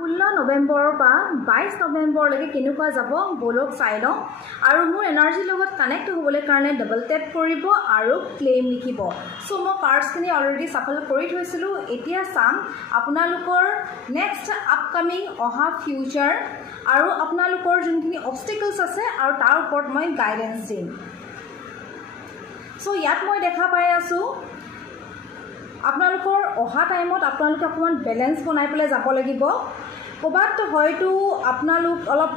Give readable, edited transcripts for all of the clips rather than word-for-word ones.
16 নৱেম্বৰৰ পৰা 22 নৱেম্বৰলৈকে কেনেকুৱা যাব বলক চাই লওঁ আৰু মোৰ এনাৰ্জিৰ লগত কানেক্ট হ'বলৈ কাৰণে ডাবল টেপ কৰিব আৰু ক্লেইম লিখিব সো মই কাৰ্ডছখিনি অলৰেডি সাফল কৰি থৈছিলোঁ এতিয়া চাম আপোনালোকৰ নেক্সট আপকামিং অহা ফিউচাৰ আৰু আপোনালোকৰ যোনখিনি অবষ্টেকলছ আছে আৰু তাৰ ওপৰত মই গাইডেন্স দিম সো ইয়াত মই দেখা পাই আছোঁ আপোনালোকৰ অহা টাইমত আপোনালোকে অকমান বেলেন্স বনাই পেলাই যাব লাগিব কবাত হয়তো আপোনালোক অলপ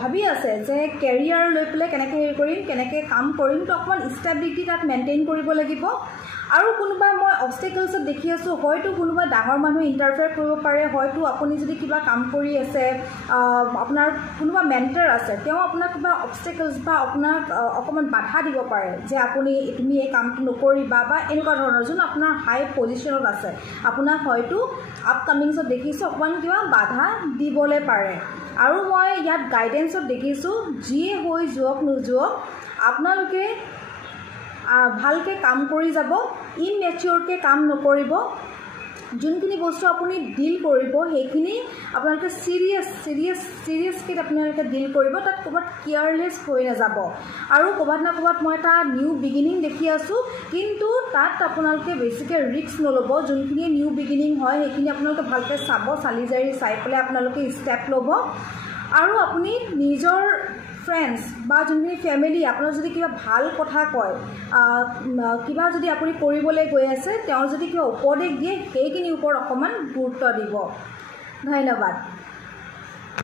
ভাবি আছে যে কেৰিয়াৰ লৈ পেলাই কেনেকৈ কৰিম কেনেকৈ কাম কৰিম তো অকমান ষ্টেবিলিটি তাত মেইনটেইন কৰিব লাগিব আৰু কোনোবা মই অবষ্টেকলছত দেখি আছোঁ হয়তো কোনোবা ডাঙৰ মানুহ ইণ্টাৰফেয়াৰ কৰিব পাৰে হয়তো আপুনি যদি কিবা কাম কৰি আছে আপোনাৰ কোনোবা মেণ্টৰ আছে তেওঁ আপোনাক কিবা অবষ্টেকলছ বা আপোনাক অকমান বাধা দিব পাৰে যে আপুনি তুমি এই কামটো নকৰিবা বা এনেকুৱা ধৰণৰ যোন আপোনাৰ হাই পজিশ্যনত আছে আপোনাক হয়তো আপকামিংছত দেখিছোঁ অকমান কিবা বাধা দিবলৈ পাৰে আৰু মই ইয়াত গাইডেন্সত দেখিছোঁ যিয়ে হৈ যোৱাক নোযোৱাক আপোনালোকে ভালকে কাম কৰি যাব ইনমেচিউৰকে কাম নকৰিব যোনখিনি বস্তু আপুনি ডিল কৰিব সেইখিনি আপোনালোকে সিৰিয়াছকে আপোনালোকে ডিল কৰিব তাত ক'ৰবাত কেয়াৰলেছ হৈ নাযাব আৰু ক'ৰবাত না ক'ৰবাত মই এটা নিউ বিগিনিং দেখি আছোঁ কিন্তু তাত আপোনালোকে বেছিকৈ ৰিস্ক নল'ব যোনখিনি নিউ বিগিনিং হয় সেইখিনি আপোনালোকে ভালকৈ চাব চালি জাৰি চাই পেলাই আপোনালোকে ষ্টেপ ল'ব আৰু আপুনি নিজৰ ফ্ৰেণ্ডছ বা যোনখিনি ফেমিলি আপোনাৰ যদি কিবা ভাল কথা কয় কিবা যদি আপুনি কৰিবলৈ গৈ আছে তেওঁ যদি কিবা উপদেশ দিয়ে সেইখিনি ওপৰত অকণমান গুৰুত্ব দিব ধন্যবাদ